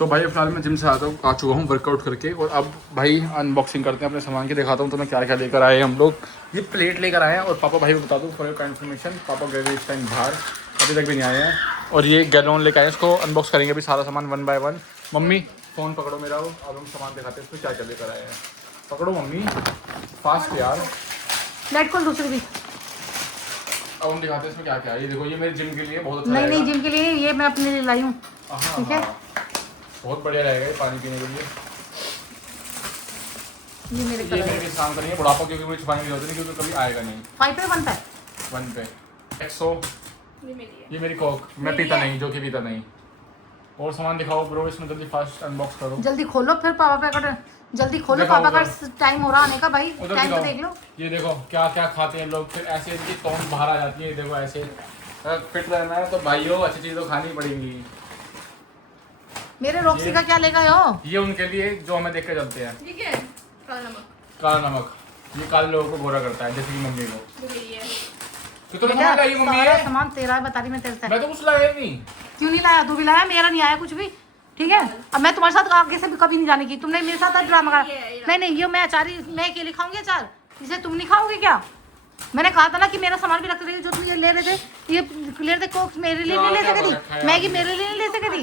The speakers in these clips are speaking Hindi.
तो भाई फिलहाल मैं जिम से आ चुका हूँ वर्कआउट करके, और अब भाई अनबॉक्सिंग करते हैं अपने सामान की, दिखाता हूँ तुम्हें क्या क्या लेकर आए हम लोग। ये प्लेट लेकर आए हैं, और पापा भाई को बता दूँ फॉर योर इन्फॉर्मेशन, पापा गए इस टाइम बाहर, अभी तक भी नहीं आए हैं। और ये गैलन लेकर आए हैं, इसको अनबॉक्स करेंगे अभी सारा सामान 1 बाय 1। मम्मी फ़ोन पकड़ो मेरा, अब हम सामान दिखाते हैं इसमें क्या क्या लेकर आए हैं। पकड़ो मम्मी, फास्ट यार। लाइट खोल दूसरी भी। अब हम दिखाते हैं इसमें क्या क्या है। ये देखो, ये मेरे जिम के लिए बहुत अच्छा नहीं जिम के लिए, ये मैं अपने लिए लाई हूँ। ठीक है, बहुत बढ़िया रहेगा ये पानी पीने के लिए। ये मेरे ये मेरे लिए काम करेंगे बुढ़ापा, क्योंकि मुझे छुपाने की जरूरत नहीं, क्योंकि कभी आएगा नहीं। 5 पे 1 पे 1 पे 100। ये मेरी कोक, मैं पीता नहीं, जो कि पीता नहीं। और सामान दिखाओ ब्रो, इसमें जल्दी फास्ट अनबॉक्स करो। जल्दी खोलो, फिर पापा का जल्दी खोलो, दिखाओ पापा का उधर। टाइम हो रहा आने का भाई, उधर टाइम तो दिखाओ। देख लो। ये देखो क्या क्या खाते हैं लोग, फिर ऐसे इनकी टोन बाहर आ जाती है। देखो ऐसे फिट रहना है तो भाइयों अच्छी चीज़ तो खानी पड़ेगी। मेरे रॉक्सी का क्या लेगा यो? ये उनके लिए जो हमें देख के चलते हैं। ठीक है, काला नमक। काला नमक, ये काले लोगों को गोरा करता है, जैसे कि मम्मी को। तो यही है। कितना सामान लाई मम्मी सारा है? सामान तेरा है, बता रही मैं तेरे से। मैं तो कुछ लाया नहीं। क्यों नहीं लाया? तू भी लाया, मेरा नहीं आया कुछ भी। ठीक है, अब मैं तुम्हारे साथ आगे से भी कभी नहीं जाने की। तुमने मेरे साथ ड्रामा करा। नहीं ये मैं अचार मैं अकेले खाऊंगी अचार, इसे तुम नहीं खाओगे क्या? मैंने कहा था ना कि मेरा सामान भी रख रही, जो तुम ये ले रहे थे, ये ले रहे थे कोक मेरे लिए नहीं ले सके थी, मैगी मेरे लिए नहीं ले सके थी।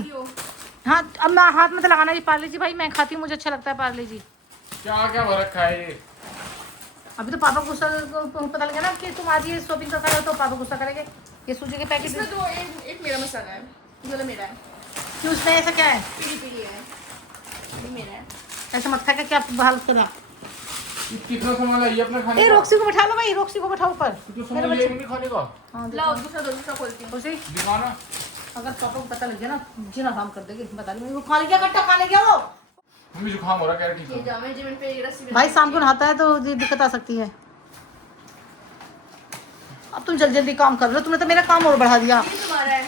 हाँ, अब मैं हाथ मत लगाना जी। पार्ले जी भाई मैं खाती हूँ, मुझे अच्छा लगता है पार्ले जी। क्या क्या भर रखा है ये? अभी तो पापा गुस्सा पता लगे ना कि तुम आज ये शॉपिंग कर रहे हो, तो पापा गुस्सा करेंगे। ये सूजी के पैकेट इसमें तो एक मेरा मसाला है, ये वाला मेरा है। क्यों, उसमें ऐसा क्या है? पीली है, ये मेरा है। ऐसा मत खा के क्या बहाल करा। कितना सामान लाई अपने खाने ए का? रोक्सी को बैठा लो भाई, रोक्सी को बैठाओ ऊपर। तो सामान लाई मम्मी खाने का? हाँ लाओ दूसरा खोलती हूँ। उसे दिखाना। अगर पापा को पता लग गया ना, जीना काम कर देगी। बता रही मैं, खाने क्या कट्टा खाने क्या वो? मम्मी जुकाम हो रहा है, क्या ठीक ये है? जामे जिम पे ये रस्सी भाई शाम को नहाता है तो ये दिक्कत आ सकती है। अब तुम जल्दी जल्दी काम कर लो, तुमने तो मेरा काम और बढ़ा दिया। ये तुम्हारा है।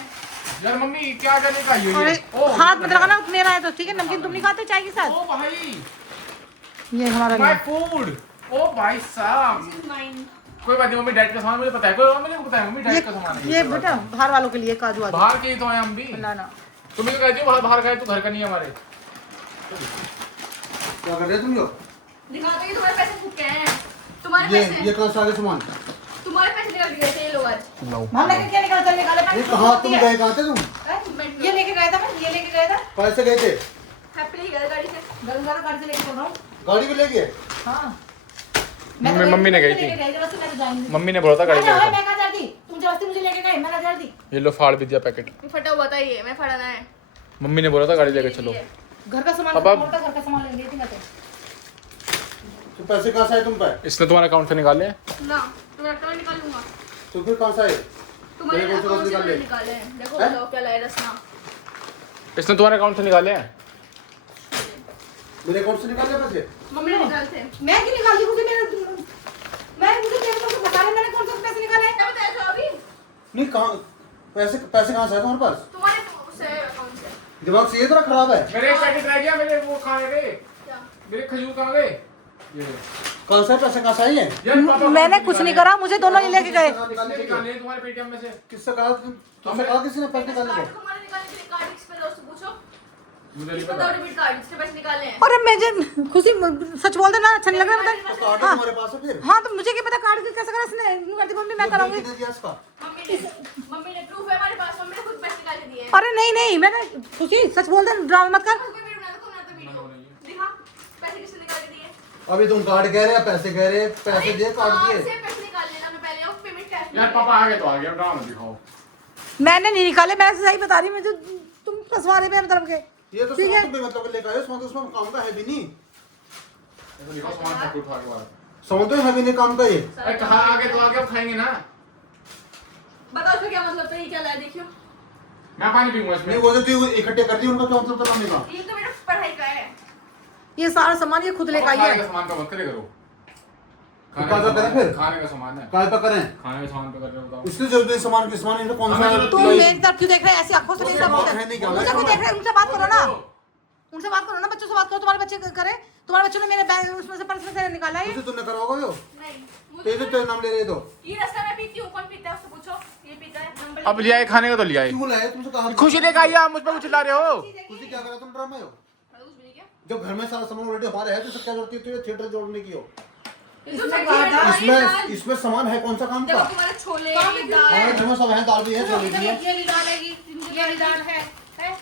यार मम्मी क्या करने का ये? अरे हाथ मत लगाना, मेरा है तो ठीक है। नमकीन तुम नहीं खाते चाय के साथ? ओ भाई, ये हमारा माय है। फूड। ओ भाई साहब, This is mine। कोई बात नहीं मम्मी, डाइट का सामान मुझे पता है। कोई बात नहीं, मुझे पता है मम्मी डाइट का सामान है। ये बेटा बाहर वालों के लिए काजू आजू बाहर के ही तो हैं हम भी। लाना। तुम्हें तो कहती हो बाहर बाहर गए तो घर का नहीं है हमारे। क्या कर रहे हो तुम लोग? दिखा दो, ये तुम्हारे पैसे फूके हैं। तुम्हारे पैसे, ये कहाँ से आ गए सामान? तुम्हारे पैसे निकल गए थे ये लोग आज। हम लेके क्या निकालते निकाले? ये कहाँ तुम गए, कहाँ थे तुम? ये लेके गया था मैं, ये लेके गया था। कैसे गए थे? हैप्पीली गए गाड़ी से। गरम गरम गाड़ी से लेके चल रहा हूँ। गाड़ी भी ले गए? हाँ, मम्मी ने गई थी। थी। मम्मी ने बोला था गाड़ी मैं लेकर। कहाँ जाती? तुम जबरदस्ती मुझे लेके गए, मैं ना जाती। ये लो फाड़ भी दिया पैकेट। ये फटा हुआ था, ये मैं फटाना है। मम्मी ने बोला था गाड़ी लेकर चलो। घर का सामान पापा- मोटा घर का सामान ले थी मैं तो। तो पैसे कहाँ से आए तुम पे? इसने तुम्हारे अकाउंट से निकाले हैं? ना, तुम्हारा अकाउंट निकालूंगा। तो फिर कहाँ से आए? तुम्हारे मेरे कौन से अकाउंट से निकाल मैंने ले? निकाले हैं। देखो हैं? बताओ क्या लाए रसना। इसने तुम्हारे अकाउंट से निकाले हैं? मेरे अकाउंट से निकाल गए पैसे? मम्मी ने निकाले थे। मैं क्यों निकाल दी? मुझे तेरे को बता रही, मैंने कौन से पैसे निकाले? क्या बताया था अभी? नहीं, कहाँ पैसे कहाँ से आए तुम्हारे पास? तुम्हारे से अकाउंट से। दिमाग से ये तरह खराब है? मेरे एक पैकेट रह गया, मेरे वो कहाँ गए? क्या? मेरे खजूर कहाँ गए? ये कहाँ से पैसे कहाँ से आए हैं? यार पापा मैंने कुछ नहीं करा, मुझे दोनों ही लेके गए। किसने निकाले हैं तुम्हारे पेटीएम में से? किससे कहा? तुमसे कहा किसी ने पैसे निकालने कार्ड को? तुम्हारे निकालने के लिए कार्ड किस पे दोस्त पूछो। मुझे नहीं बताओ पता। डेबिट कार्ड इसके पैसे निकाले हैं। अरे मैं खुशी सच बोल देना, अच्छा नहीं लग रहा तो बता। कार्ड है तुम्हारे पास है फिर? हाँ तो मुझे क्या पता कार्ड कैसे करा इसने? करती मम्मी मैं कराऊंगी। कितने दिया इसका? मम्मी ने प्रूफ है हमारे पास, मम्मी ने खुद पैसे निकाल के दिए हैं। अरे नहीं मैंने खुशी सच बोल दे, ड्रामा मत कर। कोई वीडियो बना दो, तो वीडियो दिखा पैसे किसने निकाल के दिए। अभी तुम कार्ड कह रहे हैं, पैसे कह रहे हैं, पैसे दिए, कार्ड कहाँ दिए। से पैसे निकाल लेना, मैं पहले और पेमेंट कैश यार पापा आ गए तो आ गए, ड्रामा मत दिखाओ। मैंने नहीं निकाले, मैं सही बता रही हूँ। मुझे तुम फंसवा रहे मेरे तरफ के। ये तो ठीक है। सामान तुम मतलब लेकर आए, सामान तो उसमें काम का है भी नहीं। तो दिखाओ सामान पैकेट उठा के बाहर। सामान तो है भी नहीं काम का ये। अरे कहाँ आ गए तो आ गए, अब खाएंगे ना। बताओ इसका क्या मतलब था, ये क्या लाया देखियो। मैं पानी पीऊंगा इसमें। नहीं, वो जो थी इकट्ठे कर दी, उनका क्या मतलब था लाने का? ये तो मेरा पढ़ाई का है। ये सारा सामान ये खुद लेकर आई खाने है। का सामान का मत करे करो। तो क्या करें फिर? खाने का सामान है। काय पे करें? खाने का सामान पे कर रहे हो बताओ। इसलिए जरूरत है सामान की, सामान इनको कौन सा हमें जरूरत तुम नहीं। मेरी तरफ क्यों देख रहे हैं ऐसी आंखों से? मुझे नहीं बात है नहीं क्या? मुझे क्यों देख रहे हैं? उनसे बात करो ना, उनसे बात करो ना, बच्चों से बात करो। तुम्हारे बच्चे करे, तुम्हारे बच्चों ने मेरे बैग उसमें से पर्स में से निकाला है। उसे तुमने करा होगा यो? नहीं तेरे तेरे नाम ले रहे तो। ये रास्ता मैं पीती हूँ, कौन पीता है उससे पूछो। ये पिज्जा है नंबर अब लिया है खाने को तो लिया है। क्यों लाए तुमसे कहा? खुशी लेकर आई, आप मुझ पर कुछ चिल्ला रहे हो। खुशी क्या करा तुम ड्रामे हो? कुछ भी नहीं किया जब घर में सारा सामान ऑलरेडी हमारे है तो इससे क्या जरूरत है तुझे थिएटर जोड़ने की हो? इसमें इसमें सामान है कौन सा काम देखो का? तुम्हारे छोले दाल हमारे घर में सब है, दाल भी है, चावल भी है। ये भी डालेगी, ये भी दाल है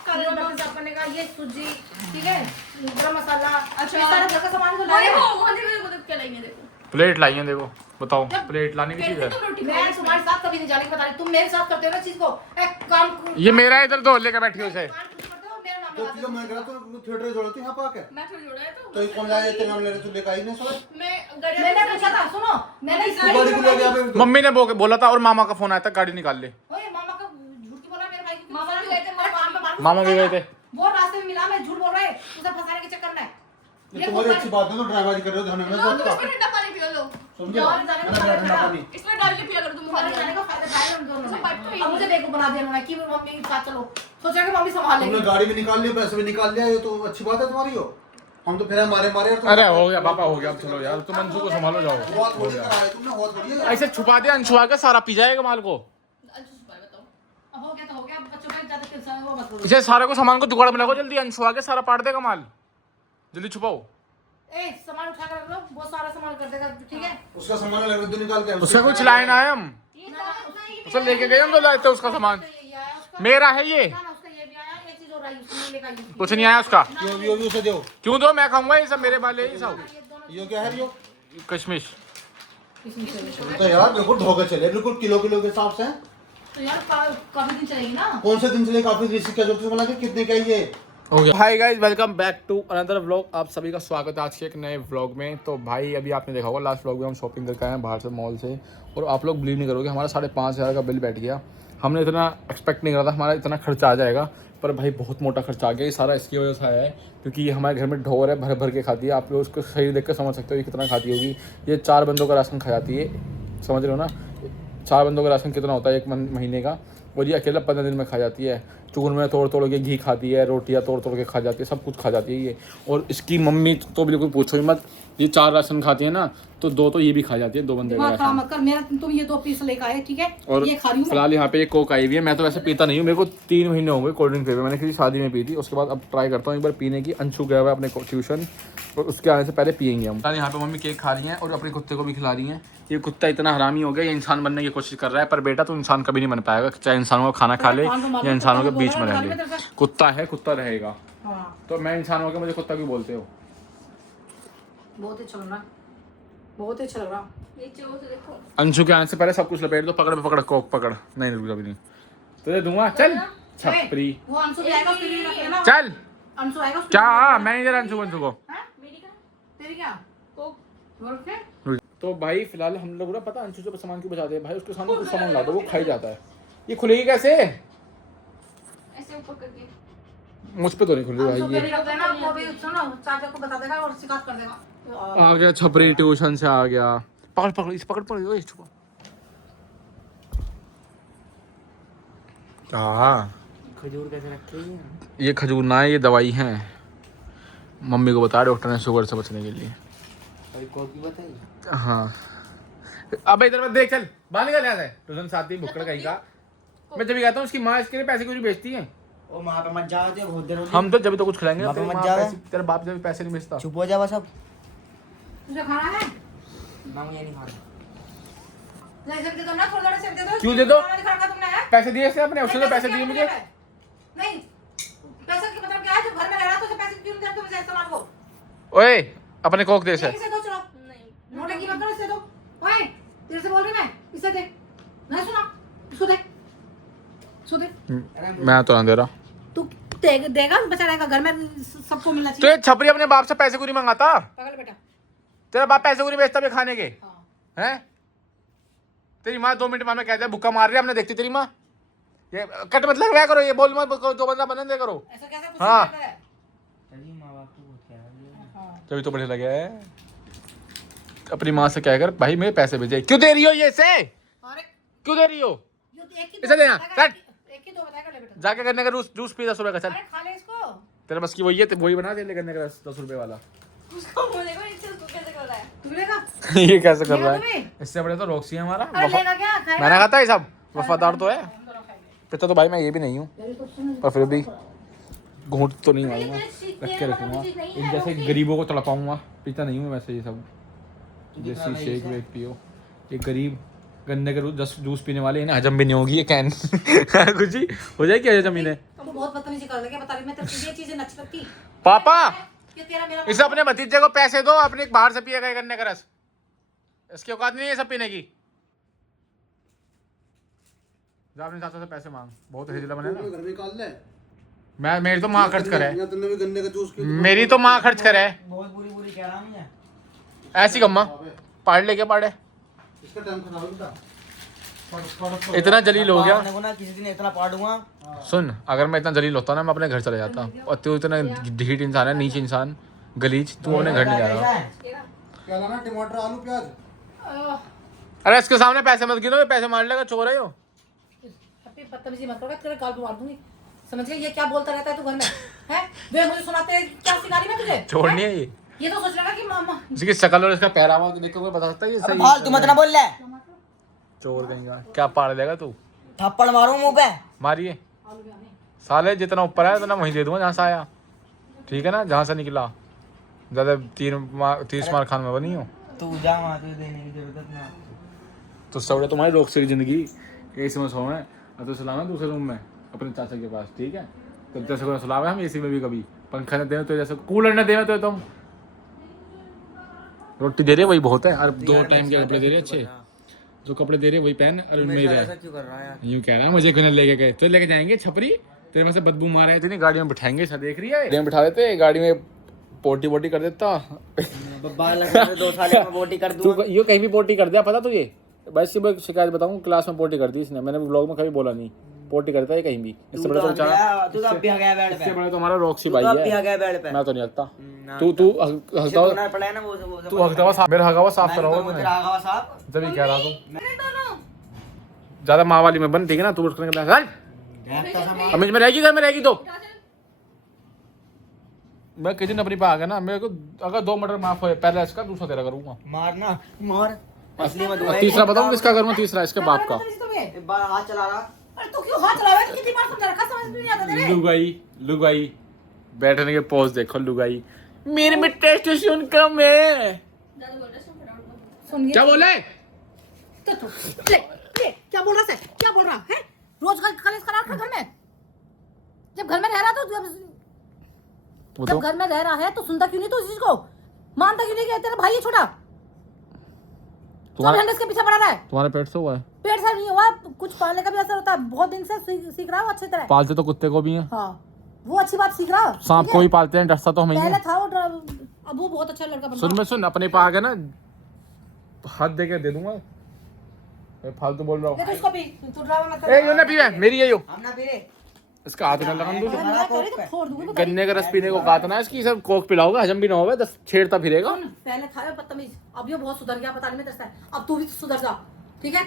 काले नमक से अपने का ये सूजी, ठीक है, गरम मसाला, अच्छा। ये सारा घर का सामान तो अरे लाया है। वो वहां देखो क्या लाएंगे देखो प्लेट लाई है, देखो बताओ, प्लेट लाने की चीज है। तुम रोटी मैं तुम्हारे साथ कभी नहीं जाने की बता रही, तुम मेरे साथ करते हो ना चीज को। एक काम ये मेरा है, इधर दो लेकर बैठी हो उसे। काम खुद करते हो, मेरा नाम तो लगाते तुझे हो। मैं कह रहा तू थिएटर जोड़ती यहाँ पर आके? मैं थोड़ी जोड़ा है तो ये कौन लाया तेरे नाम ले रहे तू लेकर आई नहीं सब? मैं गड़िया मैंने पूछा था, सुनो, मैंने इस तू गाड़ी को ले गया पे मम्मी ने बोला था और मामा का फोन आया था, गाड़ी निकाल ले। ओए मामा का झूठ क्यों बोला मेरे भाई को? मामा भी गए थे, अरे काम पे मालूम मामा भी गए थे। वो रास्ते में मिला, मैं झूठ बोल रहा है उसे फंसाने के चक्कर में। ये तुम्हारी अच्छी बात है तो ड्रामेबाजी कर रहे हो धने में लो बात तुम का। इसमें ठंडा पानी पियो लो समझे? और जाने को मैंने ठंडा पानी। इसमें डाल के पिया करो तुम तुम्हारे जाने का फायदा उठाया हम दोनों ने। पाइप तो ही अब मुझे बेवकूफ बना दिया उन्होंने कि मम्मी के साथ चलो, सोचा कि मम्मी संभाल तुमने लेगी। गाड़ी भी निकाल लिया, पैसे भी निकाल लिया, ये तो अच्छी बात है तुम्हारी हो। हम तो फिर मारे मारे और तुम- अरे हो गया पापा, हो गया, अब चलो यार, तुम अंशु को संभालो, जाओ। हुआ थोड़ी कराया तुमने, हुआ थोड़ी है। ऐसे छुपा दिया, अंशु आके सारा पी जाएगा माल को। बताओ अब हो गया तो हो गया, अब बच्चों का ज्यादा टेंशन वो मत करो। इसे सारे को सामान को जुगाड़ में लगाओ जल्दी, अंशु आके सारा पाट देगा माल, जल्दी छुपाओ। ए सामान उठा कर रख लो, वो सारा सामान कर देगा, ठीक है। उसका सामान अलग रख दो निकाल के। उसका कुछ लाए ना है हम, ये सारा उसे लेके गए हम तो लाए थे उसका सामान। ये आया उसका, मेरा है ये, ना उसका ये भी आया, ये चीज और आई उसने नहीं लेकर आई। कुछ नहीं आया उसका। यो भी उसे दो। क्यों दो, मैं खाऊंगा, ये सब मेरे वाले ये सब। ये दोनों यो क्या है यो? कशमिश। तो यार बिल्कुल धोखे चले, बिल्कुल किलो किलो के हिसाब से। तो यार काफी दिन चलेगी ना। कौन से दिन चले काफी रिस्क क्या जरूरत है बना के कितने का ये? हो गया। Hi guys, welcome back to another vlog. आप सभी का स्वागत है आज के एक नए व्लॉग में। तो भाई अभी आपने देखा होगा लास्ट व्लॉग में हम शॉपिंग करके आए हैं बाहर से, मॉल से, और आप लोग बिलीव नहीं करोगे, हमारा 5,500 का बिल बैठ गया। हमने इतना एक्सपेक्ट नहीं करा था हमारा इतना खर्चा आ जाएगा, पर भाई बहुत मोटा खर्चा आ गया। ये सारा इसकी वजह से आया है क्योंकि ये हमारे घर में ढोर है, भर भर के खाती है। आप लोग उसको सही देख कर समझ सकते हो ये कितना खाती होगी। ये 4 बंदों का राशन खा जाती है, समझ रहे हो ना। 4 बंदों का राशन कितना होता है एक महीने का, और ये अकेला 15 दिन में खा जाती है। चूर में तोड़ तोड़ के घी खाती है, रोटियां तोड़ तोड़ के खा जाती है, सब कुछ खा जाती है ये। और इसकी मम्मी तो बिल्कुल पूछो ही मत, ये 4 राशन खाती है ना, तो 2 तो ये भी खा जाती है, 2 बंदे का दिमाग खराब राशन। मत कर मेरा, तुम ये 2 पीस लेकर आए, ठीक है। और ये खा रही हूँ। फिलहाल यहाँ पे एक कोक आई हुई है। मैं तो वैसे पीता नहीं हूँ, मेरे को 3 महीने हो गए कोल्ड ड्रिंक पीते, मैंने किसी शादी में पी थी, उसके बाद अब ट्राई करता हूँ एक बार पीने की। अंशु गया हुआ है अपने ट्यूशन, और उसके आने से पहले पियेंगे हम। यहाँ पे मम्मी केक खा रही हैं और अपने कुत्ते को भी खिला रही हैं। ये कुत्ता इतना हरामी हो गया, ये इंसान बनने की कोशिश कर रहा है, पर बेटा तू इंसान कभी नहीं बन पाएगा, चाहे इंसानों का खाना खा ले या इंसानों के बीच में रह ले। कुत्ता है, कुत्ता रहेगा। हाँ, तो मैं इंसान हो के मुझे कुत्ता क्यों बोलते हो? बहुत अच्छा लग रहा, बहुत अच्छा लग रहा। नीचे वो से देखो अंशु के आने से पहले सब कुछ लपेट दो। पकड़ पकड़ कोक पकड़, नहीं रुक अभी नहीं, तुझे दूंगा, चल छपरी, वो अंशु भी आएगा, उसके लिए रख लेना। चल। अंशु आएगा उसके क्या मैनेजर अंशु अंशु को? हैं? मेरी का तेरी क्या कोक बोल के? तो भाई फिलहाल हम लोग ना, पता अंशु से सामान क्यों बचाते हैं भाई, उसके सामने कुछ सामान ला दो वो खाई जाता है। ये खुलेगी कैसे? ऐसे ऊपर करके मुझ पे तो नहीं खुल रही अंशु भाई पे भी ये। रख देना, वो भी सुनो चाचा को बता देगा और शिकायत कर देगा। आ गया छपरी, ट्यूशन से आ गया। पकड़ पकड़ इस पकड़ पकड़, ओए छुपा। हाँ, खजूर कैसे रखे हैं? ये खजूर ना है, ये दवाई है। मम्मी को बताया डॉक्टर ने शुगर से बचने के लिए। अरे कॉफी बताइए। हाँ, अब इधर मत देख, चल बाहर निकल यहाँ से। ट्यूशन से आती है भुक्कड़ कहीं का। मैं जब भी कहता हूँ उसकी माँ इसके लिए पैसे क्यों नहीं भेजती है? ओ वहाँ पे मत जाओ, बहुत देर हो गई। हम तो जब तो कुछ खिलाएंगे, बाप तेरी मत माँ जा रहा है। तेरा बाप जब पैसे नहीं भेजता। चुप हो जा बस अब। तुझे खाना है? ना मुझे नहीं खाना। लाइसेंस दे दो ना, थोड़ा से दे दो। क्यों दे दो? खाना नहीं खाना तुमने है? पैसे दिए इसने अपने, उसने तो पैसे दिए मुझे। नहीं, पैसे की मतलब क्या है? जो घर में रह रहा तो उसे पैसे क्यों नहीं देते तुम इसे इस्तेमाल को? ओए अपने कोक दे इसे। इसे दो, चलो। नहीं नोटे की मत करो, इसे दो। ओए, तेरे से बोल रही मैं, इसे दे। नहीं सुना, इसको दे। इसको दे। मैं तो ना दे रहा। तू देगा, बचा रहेगा, घर में सबको मिलना तो चाहिए। ये छपरी अपने बाप से पैसे क्यों नहीं मंगाता? पकड़ बेटा। तेरा बाप पैसे क्यों नहीं भेजता भी खाने के? हाँ। हैं? तेरी माँ 2 मिनट में कहते हैं भूखा मार रही है, हमने देखती तेरी माँ। ये कट मत लगवाया करो, ये बोल मत करो, 2 बंदा बनने दे करो। ऐसा कैसे कुछ हाँ। नहीं करता है? चलिए माँ बाप को बहुत प्यार है। हाँ। तभी तो बढ़िया लगे है। अपनी माँ से कहकर भाई मेरे पैसे भेजे। क्यों दे रही हो ये इसे? अरे, क्यों दे रही हो? यो तो एक ही इसे दो देना, बताएगा, कट। एक ही 2 बताएगा, ले बेटा। जाके करने का जूस पी 10 रुपए का। चल अरे खा ले इसको। तेरे बस की वही है, तो वही बना दे ले करने का 10 रुपए वाला। उसको बोलेगा नीचे उसको कैसे कर रहा है तू लेगा? ये कैसे कर रहा लेगा है? तू भी? इससे बड़े तो रॉक्सी है हमारा। अरे लेगा क्या? खाएगा? मैंने कहा था ये सब वफादार तो है, पिता तो भाई मैं ये भी नहीं हूँ, पर फिर भी घूंट तो नहीं मारूंगा, रख के रखूंगा। इन जैसे गरीबों को तड़पाऊंगा, पीता नहीं हूँ वैसे ये सब देसी शेक वेक पियो। ये गरीब गन्ने के जूस पीने वाले ना, हजम भी नहीं होगी ये कैन कुछ ही हो जाएगी हजम इन्हें। तुम बहुत बदतमीजी कर रहे, बता रही मैं तेरे ये चीजें अच्छी लगती। पापा ये तेरा मेरा इसे अपने भतीजे को पैसे दो, अपने बाहर से पिएगा गन्ने का रस, इसकी औकात नहीं है सब पीने की। जा अपने चाचा से पैसे मांग, बहुत हिजला बने ना। घर में निकाल ले। मैं मेरी तो माँ खर्च करे, यहाँ तुमने भी गन्ने का जूस मेरी तो माँ खर्च करे। बहुत बुरी बुरी कह रहा हूँ मैं। ऐसी गम्मा पाड़ ले, क्या पाड़े, इसका टाइम खराब होता। इतना जलील हो गया। आपने को ना किसी दिन इतना पाड़ूंगा। सुन, अगर मैं इतना जलील होता ना मैं अपने घर चले जाता, और तू इतना ढीठ इंसान है, नीच इंसान, गलीज, तू अपने घर नहीं जा रहा। क्या लाना, टमाटर आलू प्याज। अरे इसके सामने पैसे मत गिनो, ये पैसे मार लेगा, चोर है यो। बदतमीजी मत करो, तेरे गाल पे मार दूंगी। समझ गई? ये क्या बोलता रहता है तू घर में, हैं? वे मुझे सुनाते हैं, क्या सिखा रही मैं तुझे? चोर नहीं है ये तो सोच रहा कि मामा इसकी शक्ल और इसका पहरावा देख के कोई बता सकता है ये सही फालतू मत ना बोल ले। चोर कहेगा। क्या पाड़ देगा तू, थप्पड़ मारूं मुंह पे। मारिए साले, जितना ऊपर है उतना वहीं दे दूंगा जहाँ से आया, ठीक है ना, जहाँ से निकला। ज्यादा 30 मार खान में बनी हो तू जा, वहाँ तुझे देने की जरूरत ना। तो सब तुम्हारी रोक से जिंदगी एसी में सोए, और तो सुलाना दूसरे रूम में अपने चाचा के पास, ठीक है। तो जैसे कोई सुलावे हम एसी में भी, कभी पंखा न दे तो जैसे कूलर न दे तो तुम रोटी दे रहे वही बहुत है, और 2 टाइम के कपड़े दे रहे अच्छे, जो कपड़े दे रहे वही पहन, और उनमें ही रहे। क्यों कर रहा है यार? यूँ कह रहा है मुझे क्यों लेके गए, तो लेके जाएंगे छपरी, तेरे में से बदबू मार रहे थे, नहीं गाड़ी में बिठाएंगे, ऐसा देख रही है, गाड़ी में बिठा देते, गाड़ी में पोटी वोटी कर देता। बब्बा लगा 2 साल में बोटी कर दूं। तू यो कहीं भी पोटी कर दिया, पता तुझे? बस मैं शिकायत बताऊँ, क्लास में पोटी कर दी इसने, मैंने ब्लॉग में कभी बोला नहीं, पोटी करता है कहीं भी। इससे बड़ा तो तू तो अब भी आ गया बेड पे। इससे बड़ा तो हमारा रॉक्सी भाई तू अब भी आ है, गया बेड पे। मैं तो नहीं हकता। तू हकता हो, होना पड़ा ना वो तू हकता हुआ मेरा हका हुआ साफ करो। तेरा आगा हुआ साहब जब ही कह रहा तू ज्यादा माँ वाली में बन, ठीक है ना, तू उठ करने के बाद अमीज में रहेगी, घर में रहेगी तो मैं किसी दिन अपनी पे आ गया ना, मेरे को अगर 2 मर्डर माफ हो, पहला इसका, दूसरा तेरा करूंगा। मारना मार असली में और तीसरा बताऊं किसका करूंगा? तीसरा इसके बाप का। एक बार हाथ चला रहा। अरे तू क्यों हाथ चला रहा है? कितनी बार समझा रखा, समझ में नहीं आता तेरे। लुगाई बैठने के पोज देखो, लुगाई मेरे में टेस्टोस्टेरोन कम है। सुनिए क्या बोले? तो ले क्या बोल रहा है? क्या बोल रहा है? रोज कलेश करा रखा घर में। जब घर में रह रहा तो जब घर में रह रहा है तो सुनता क्यों नहीं तू इस चीज को? मानता क्यों नहीं कि तेरा भाई है छोटा? तुम्हारे के पीछे पड़ा रहा है। तुम्हारे पेट से हुआ है? पेट से नहीं हुआ, कुछ पालने का भी असर होता है। बहुत दिन से सीख रहा हूँ अच्छी तरह। पालते तो कुत्ते को भी है। हाँ वो अच्छी बात सीख रहा। सांप को भी पालते हैं, डरता तो हम ही पहले हैं। था वो, अब वो बहुत अच्छा लड़का बन सुन अपने पे आ गया ना, हाथ दे के दे दूंगा। मैं फालतू बोल रहा हूँ। ले उसको भी, तू ड्रामा मत कर। ए यो ना पीवे, मेरी है यो। हम ना पीरे। इसका हाथ ना लगा दूं। मैं कह रही तो फोड़ दूंगी। बता गन्ने का रस पीने को कहा था ना, इसकी सब कोक पिलाओगे, हजम भी ना होगा, छेड़ता फिरेगा। पहले खाया बदतमीज, अब ये बहुत सुधर गया, पता नहीं मैं तेरे से। अब तू भी सुधर जा, ठीक है?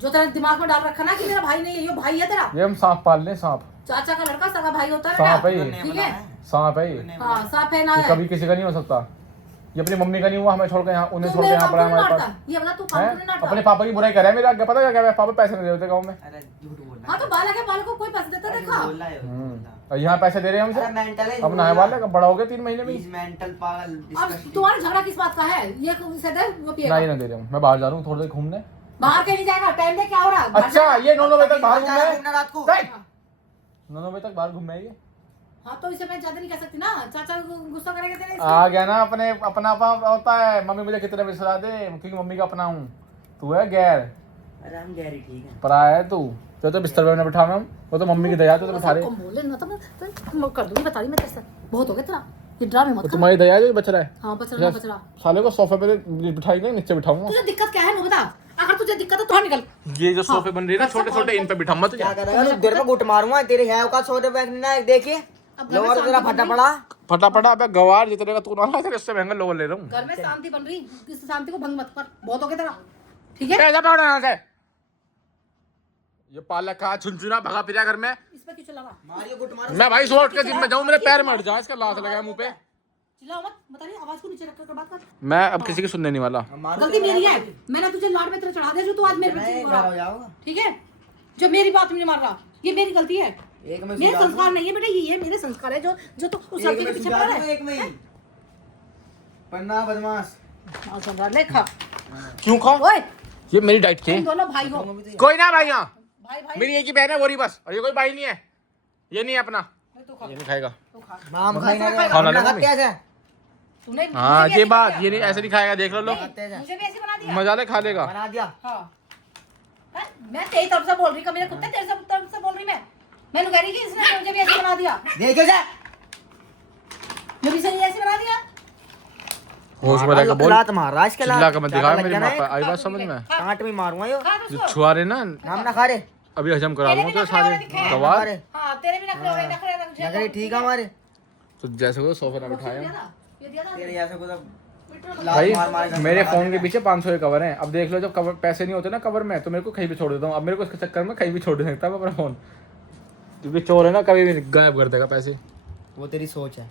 जो तेरे दिमाग में डाल रखा ना कि मेरा भाई नहीं है, ये भाई है तेरा। ये हम सांप पाल ले, सांप चाचा का लड़का सगा भाई होता है सांप है ना, ये, ठीक है? सांप है ये। हाँ सांप है ना ये है। कभी किसी का नहीं हो सकता। ये अपनी मम्मी का नहीं हुआ, हमें छोड़ के यहाँ, उन्हें तू छोड़ के मेरे यहाँ पापा पड़ा को हमारे मारता, पास। ये बता तू हैं? पापा को नहीं मारता। अपने पापा की बुराई कर रहा है मेरा, क्या पता क्या पापा पैसे नहीं देते गाँव में। अरे झूठ बोल रहा हाँ तो बालक है, बालक को कोई पैसे देता देखा? बोल रहा है। और यहाँ पैसे दे रहे हैं अरे हमसे, मेंटल है। अब नहाए वाले कब बड़ा हो गया 3 महीने में। इज मेंटल पागल। अब तुम्हारा झगड़ा किस बात का है? ये से दे वो पिएगा। नहीं ना दे रहे हूँ, मैं बाहर जा रहा हूँ थोड़ी देर घूमने। बाहर कहीं जाएगा, टाइम दे, क्या हो रहा है? अच्छा ये 9 बजे तक बाहर घूमना है, रात को। 9 बजे तक बाहर घूमना है ये। हाँ तो इसे मैं ज्यादा नहीं कह सकती ना, चाचा गुस्सा करेगा तेरे से। आ गया ना, अपना होता है। मम्मी मुझे कितने बिसरा दे, क्योंकि मम्मी का अपना हूँ, तू है गैर, अरे हम गहरी ठीक है। पराया है तू। तो बिस्तर पे बिठा में, वो तो मम्मी की दया, तो बिठा रहे। कम बोले ना, तो मैं कर दूंगी, बता रही मैं तेरे से। बहुत हो गया तेरा, ये ड्रामे मत कर। तुम्हारी दया है जो बच रहा है। हाँ बच रहा। साले को सोफे पे बिठाएंगे, नीचे बिठाऊंगा। तुझे दिक्कत क्या है वो बता। अगर तुझे दिक्कत है तो बाहर निकल। ये जो सोफे बन रही है ना छोटे छोटे, इन पे बिठाऊंगा तुझे। क्या करेगा? देर में गुट मारूंगा तेरे है का छोटे बैग ना देखिए। लोअर तेरा फटा पड़ा। फटाफट अबे गवार जितने का तू ना ला, तेरे इससे महंगा लोअर ले रहा हूँ। घर में शांति बन रही, इस शांति को भंग मत कर। बहुत हो गया तेरा, ठीक है? पैसा पकड़ा यहाँ से। ये पालक का चुनचुना भगा फिरा घर में। इस पे क्यों चलावा? मारियो गुट मारो। मैं भाई सोच के जिम में जाऊँ, मेरे पैर मर जाए, इसका लात लगा मुंह पे। चिल्लाओ मत, बता रही आवाज को नीचे रख कर बात कर। मैं अब किसी की सुनने नहीं वाला। गलती मेरी है, मैंने तुझे लाड में तेरे चढ़ा दिया जो तू आज मेरे पे चिल्ला रहा है, ठीक है? जो मेरी बात में नहीं मान रहा, ये मेरी गलती है। एक में मेरे सुधार संस्कार नहीं है बेटा, ये मेरे संस्कार है जो तो उस लड़के के पीछे पड़ा है। एक में ही पन्ना बदमाश। हाँ सुन रहा, ले खा। क्यों खाओ? ओए ये मेरी डाइट थी। तुम दोनों भाई हो, कोई ना भाई, यहाँ भाई भाई। मेरी एक ही बहन है वो रही बस, और ये कोई भाई नहीं है, ये नहीं है अपना, तू खा, ये नहीं खाएगा। तू खा। माम खाई ना खाना ले खाते मम्मी। ऐसे तूने हाँ मुझे भी ये ऐसे बात, बना ये नहीं ऐसे नहीं खाएगा, देख लो लो, खाते मुझे भी ऐसे बना दिया। मजा ले खा लेगा। बना दिया। हाँ हैं? मैं तेरी तरफ से बोल रही, कभी कुत्ते तेरे तरफ से बोल रही मैं कह रही कि इसने मुझे भी ऐसे बना दिया, देखे जा ये भी सही ऐसे बना दिया। होश में रहकर बोल, लात मार रहा है इसके चिल्ला के मत दिखा, मेरी माँ लात पर आई बात समझ में। कांट में मारूंगा यो खा तो जो उसको। छुआ रहे ना, नाम ना खा रे अभी हजम करा तेरे दूंगा भी तो नखरे सारे हो रहे दिखे। गवार। हमारे हाँ तेरे भी नखरे हो रहे, नखरे नखरे ठीक है हमारे तो जैसे को सोफे ना बिठाया। ये दिया था तेरे जैसे को सब भाई लात मार मार मेरे फोन के पीछे 500 के कवर हैं। अब देख लो, जब कवर पैसे नहीं होते ना कवर में, तो मेरे को कहीं भी छोड़ देता हूँ। अब मेरे को इसके चक्कर में कहीं भी छोड़ सकता है अपना फोन, क्योंकि चोर है ना, कभी भी गायब कर देगा पैसे। वो तेरी सोच है,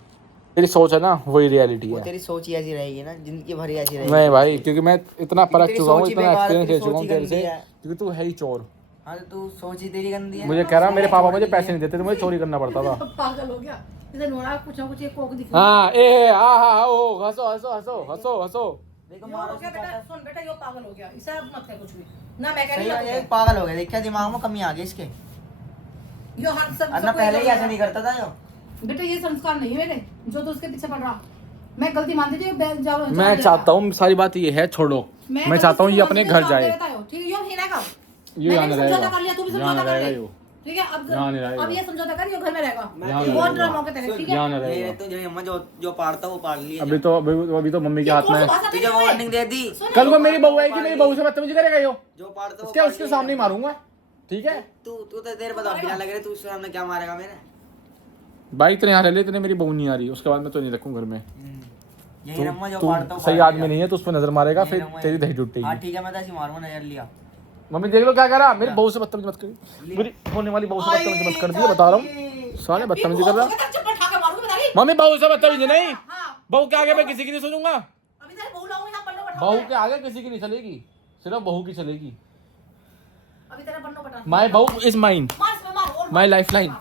तेरी सोच है ना, वही रियलिटी वो है। तेरी सोच ही ऐसी रहेगी ना, जिंदगी भर ही ऐसी रहेगी। नहीं भाई, क्योंकि मैं इतना परख तेरी चुका हूँ, सोच ही इतना बेकार है, एक्सपीरियंस ले तेरी चुका हूँ सोच ही तेरे से, गंदी है। क्योंकि तू है ही चोर। हाँ तो तू सोच ही तेरी गंदी है। मुझे कह रहा मेरे पापा मुझे पैसे नहीं देते थे, मुझे चोरी करना पड़ता था। पागल हो गया, इधर नोड़ा कुछ ना कुछ एक कोक दिख हाँ ए हाँ हाँ ओ हंसो हंसो हंसो हंसो हंसो। देखो यो मारो हो गया बेटा, सुन बेटा, यो पागल हो गया, इसे अब मत कर कुछ भी ना। मैं कह सही रही है, ये हूँ पागल हो गया। देख क्या दिमाग में कमी आ गई इसके, यो हर सब अन्ना पहले ही ऐसा नहीं करता था यो। बेटा, ये संस्कार नहीं है मेरे, जो तो उसके पीछे पड़ रहा। मैं गलती मानती थी, मैं चाहता हूँ, सारी बात ये है, छोड़ो। मैं चाहता हूँ ये अपने घर जाए। ठीक है, यो ही रहेगा। ये यहाँ मैंने समझौता रहेगा, कर लिया, तू भी यहाँ समझौता कर रहेगा ले। यो। ठीक है, यहाँ नहीं रहेगा। अब ये समझौता कर, यो घर में रहेगा। यहाँ ये बहुत रहेगा। ड्रामा के तहत, ठीक है। यहाँ नहीं ये रहेगा। तो जो अम्मा जो पाड़ता वो पाड़ लिया। अभी तो मम्मी के हाथ में है। तुझे वार्निंग दे दी, कल को मेरी बहू आएगी, मेरी बहू से बदतमीजी करेगा यो, जो पाड़ता वो उसके उसके सामने ही मारूंगा। ठीक है तू तो देर बाद बिना लग रहे, तू उसके सामने क्या मारेगा मेरे। भाई, इतने यहाँ रह ले, इतने मेरी बहू नहीं आ रही, उसके बाद मैं तो नहीं रखूँ घर में। यही रम्मा जो तू पाड़ता वो सही पाड़ आदमी लिया। नहीं है, तो उस पर नजर मारेगा, यही फिर रम्मा तेरी है। दही हाँ टूटेगी। ठीक है, मैं तो ऐसी मारूंगा, नजर लिया। मम्मी देख लो क्या करा, मेरी बहू से बदतमीजी मत करी, मेरी होने वाली बहू से बदतमीजी मत कर दी, बता रहा हूँ। साले बदतमीजी कर रहा। चप्पल उठा के मारूंगी, बता रही। मम्मी बहू से बदतमीजी नहीं, हाँ, बहू के आगे मैं किसी की नहीं सुनूंगा। अभी तेरे बहू लाऊंगी ना, पन्नों बैठाऊंगी। बहू के आगे किसी की नहीं चलेगी, सिर्फ बहू की चलेगी। अभी तेरा पन्नों बैठा। माय बहू इज माइन, मार इसमें, मार और माय लाइफलाइन।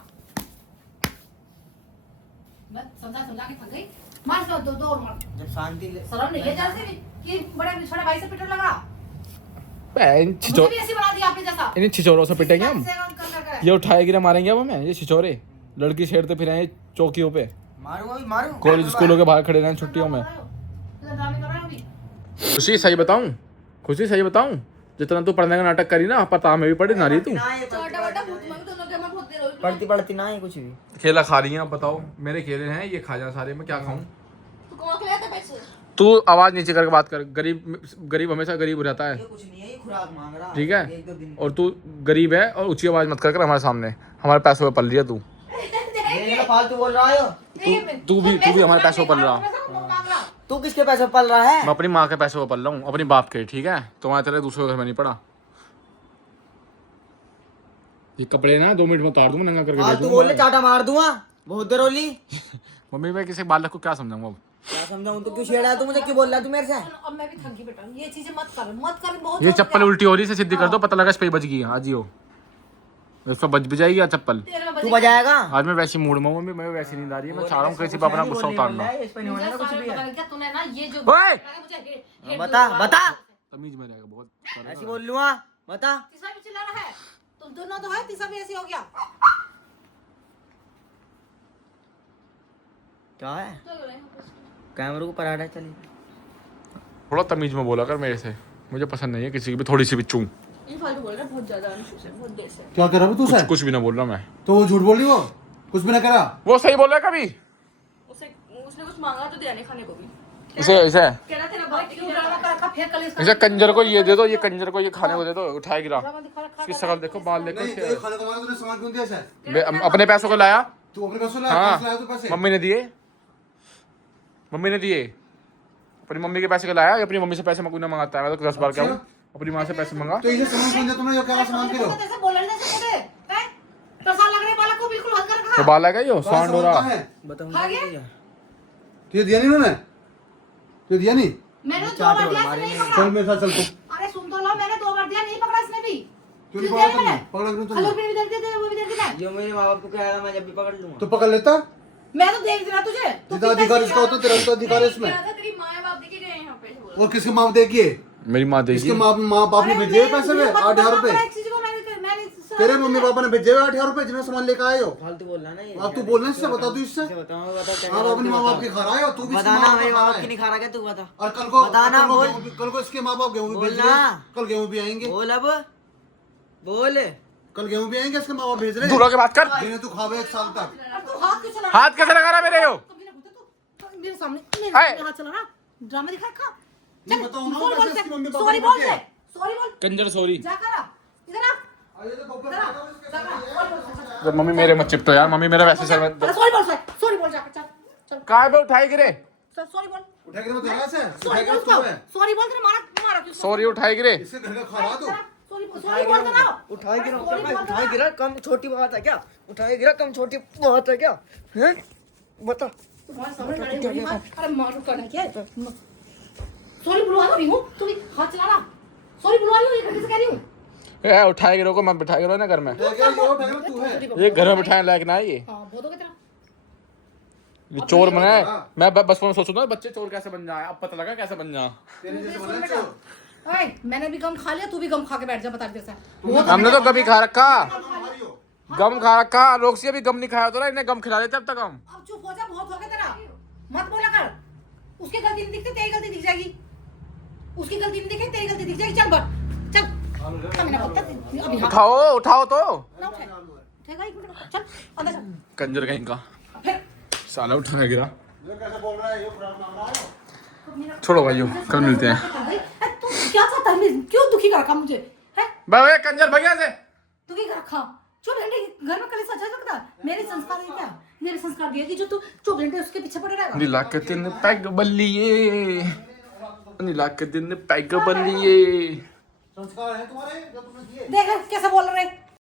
मैं समझा के थक गई। मार इसमें, दो और मार। जब शांति ले शर्म नहीं है जैसे कि बड़े छोटे भाई से पिटने लगा। बहन मुझे छिचोर, भी ऐसी बना दिया आपने जैसा। इन्हें छिचोरों से पिटेंगे हम। कर। ये उठाए गिरा मारेंगे अब हमें, ये छिचोरे लड़की छेड़ते फिर हैं चौकियों पे, मारूंगा भी मारू। कॉलेज स्कूलों के बाहर खड़े रहें छुट्टियों में। ड्रामे कर रहा है अभी। खुशी सही बताऊं, खुशी सही बताऊं, जितना तू पढ़ने का नाटक करी ना, पता हमें भी पढ़ी ना रही तू। छोटा बड़ा भूत मंग दोनों के मैं भूत दे रही हूं। पढ़ती पढ़ती ना है कुछ भी। खेला खा रही हैं, आप बताओ, मेरे खेले हैं, ये खा जा सारे, मैं क्या खाऊं। तू कौन खिलाता पैसे? तू आवाज नीचे करके बात कर, गरीब हमेशा गरीब रहता है, ये कुछ नहीं है, ये खुराक मांग रहा। ठीक है। एक दो दिन और तू गरीब है, और ऊंची आवाज मत कर हमारे सामने, हमारे पैसों पे पल रही है तू। ये ना फालतू बोल रहा है। तू भी हमारे पैसों पे पल रहा। तू किसके पैसे पल रहा है? मैं अपनी माँ के पैसों पे पल रहा हूँ, अपनी बाप के, ठीक है। तुम्हारे तरह दूसरे के घर में नहीं पड़ा। ये कपड़े ना 2 मिनट में उतार दूँ, नंगा करके भेज तू बोल ले, दूंगा। चाटा मार दूंगा। बहुत देर होली। मम्मी मैं किसी बालक को क्या समझाऊंगा अब। क्या समझाऊं, तू क्यों छेड़ा है? तू मुझे क्यों बोल रहा है? तू मेरे से अब मैं भी थकी बेटा, ये चीजें मत कर बहुत। ये चप्पल उल्टी हो रही है, सीधी कर दो, पता लगा इस पे बज गई है। आज ही हो, इस पे बज भी जाएगी आज चप्पल। तू बजाएगा। आज मैं वैसी मूड में हूँ, मम्मी मैं वैसी नींद आ रही है, मैं चाह रहा हूँ किसी पे अपना गुस्सा उतारना। इस पे नहीं होने का कुछ भी है। क्या तूने ना ये जो ओए! बता बता, तमीज में रहेगा बहुत। ऐसी बोल लूंगा। बता। तीसरा भी चिल्ला रहा है, तुम दोनों तो है, तीसरा भी ऐसे हो गया। क्या है? कैमरे को पराठा चली। थोड़ा तमीज में बोला कर मेरे से, मुझे पसंद नहीं है किसी की भी थोड़ी सी भी चूं। ये फालतू बोल रहा है बहुत ज्यादा अनुशु से, बहुत देर से। क्या कर रहा है तू से? कुछ भी ना बोल रहा मैं। तो वो झूठ बोल रही, वो कुछ भी ना करा। वो सही बोल रहा है कभी। उसने कुछ मांगा तो दिया नहीं खाने को भी। इसे कह रहा तेरा भाई क्यों ड्रामा कर रखा, फिर कल इसका इसे कंजर को ये दे दो, ये कंजर को ये खाने को दे दो, उठाए गिरा। इसकी शक्ल देखो, बाल देखो नहीं तो ये खाने को मांगा, तूने सामान क्यों दिया सर? अपने पैसों को लाया। तू अपने पैसों लाया, कहाँ से लाया तू पैसे? मम्मी ने दिए, मम्मी ने दिए। अपनी मम्मी के पैसे का लाया, अपनी मम्मी से पैसे मैं कोई ना मंगाता है, मैं तो 10 बार क्या हूँ, अपनी माँ से पैसे मंगा। तो इसे सामान क्यों दिया तुमने? ये क्या सामान के लो? ऐसे बोल रहे जैसे हैं? प्रसाद लग रहे बालक को बिल्कुल हद कर तो रखा। बाल है क्या यो, सांड हो रहा। बताऊंगा आगे? तुझे। तुझे दिया नहीं उन्होंने? तुझे दिया नहीं? मैंने 2 बार दिया, इसने नहीं चल पकड़ा। मेरे साथ चल तू। अरे सुन तो लो, मैंने 2 बार दिया, नहीं पकड़ा इसने भी। क्यों नहीं पकड़ा तुमने? पकड़ा क्यों तुमने? खलोर भी दे देते वो भी दे देता है। जो मेरे माँ बाप को कहेगा मैं जब भी पकड़ लूंगा। तो पकड़ लेता। मैं तो देख रहा तुझे जितना अधिकार इसका होता तेरा तो अधिकार है इसमें। तेरी माँ बाप देखे गए यहाँ पे बोला। और किसके माँ देखिए? मेरी माँ इसके देखिए माँ बाप ने भेजे हुए पैसे में 8,000 रुपए। तेरे मम्मी पापा ने भेजे हुए 8,000 रुपए जिन्हें सामान लेकर आए हो। फालतू बोलना ना ये। अब तू बोलना इससे बता तू इससे। बताओ बता क्या आप अपने माँ बाप के खा रहा है तू भी इसके बताना माँ मेरे बाप माँ का बाप खा की रहा है। नहीं खा रहा क्या तू बता। और कल को बताना, बोल। कल को इसके माँ बाप गेहूं भी भेज बोलना। रहे। कल गेहूं भी आएंगे। बोल अब बोल। कल गेहूं भी आएंगे इसके माँ बाप भेज रहे। दूर होके बात कर। जिन्हें तू खावे 1 साल तक। तू हाथ क्यों चला हाथ कैसे लगा रहा मेरे हो? कभी ना घुसे तू मेरे सामने आए। मेरे हाथ चला रहा ड्रामा दिखा खा नहीं बताओ ना कैसे इसकी मम्मी पापा सॉरी ने बोल भेजे। सॉरी बोल कंजर सॉरी। जा कर इधर आ अरे तो पापा इधर आ बताओ इसके जा साथ कर तो मम्मी मेरे मत चिपटो यार, मम्मी मेरा वैसे सर में सॉरी बोल जा चल चल काय पे उठाई गिरे? सॉरी बोल उठा के मत लगा से। सॉरी बोल सॉरी बोल तेरे मारा क्यों सॉरी उठाई गिरे? इससे घर का खा रहा तू। सॉरी बोल ना उठाए गिरा Sorry बोल उठाए ना। गिरा कम छोटी बात है क्या? उठाए गिरा कम छोटी बात है क्या? हैं? बता। तुम्हारे सामने लड़े हुए हैं अरे मारू करना क्या है सॉरी बुलवा रही हूँ तू भी हाथ चला रहा सॉरी बुलवा रही हूँ ये घंटे से कह रही हूँ ए उठाए गिरो को मत बिठाए गिरो ना घर में। उठा के तू है। ये घर में बिठाने लायक ना है ये। हाँ बहुत हो गया तेरा ये चोर बना है। मैं बचपन में सोचता था बच्चे चोर कैसे बन जाए, अब पता लगा कैसे बन जा। तेरे जैसे बना चोर। ओए मैंने भी गम खा लिया तू भी गम खा के बैठ जा बता देर से हमने तो कभी खा रखा, हमारी हो। गम खा रखा। लोग से अभी गम नहीं खाया तो ना, इन्हें गम खिला देते अब तक हम। अब चुप हो जा बहुत हो गया तेरा मत बोला कर उसकी गलती नहीं दिखती तेरी गलती दिख जाएगी उसकी गलती नहीं दिखे तेरी गलती दिख जाएगी चल बट चल मैंने कब तक अभी हाँ उठाओ उठाओ तो। ना उठे उठेगा एक मिनट चल अंदर चल कंजर कहीं का फिर साला उठा गिरा। ये कैसे बोल रहा है ये पुराना मामला है। छोड़ो भाइयों, कल मिलते हैं। तू क्या चाहता है क्यों दुखी कर रखा मुझे है भाई कंजर भैया से दुखी कर रखा 24 घंटे घर में कल सजा सकता मेरे संस्कार है क्या मेरे संस्कार दिए कि जो तू 24 घंटे उसके पीछे पड़े रहेगा नीला के दिन पैग बल्लिए, नीला के दिन पैग बल्लिए। संस्कार है तुम्हारे जो तुमने दिए। देख कैसे बोल रहे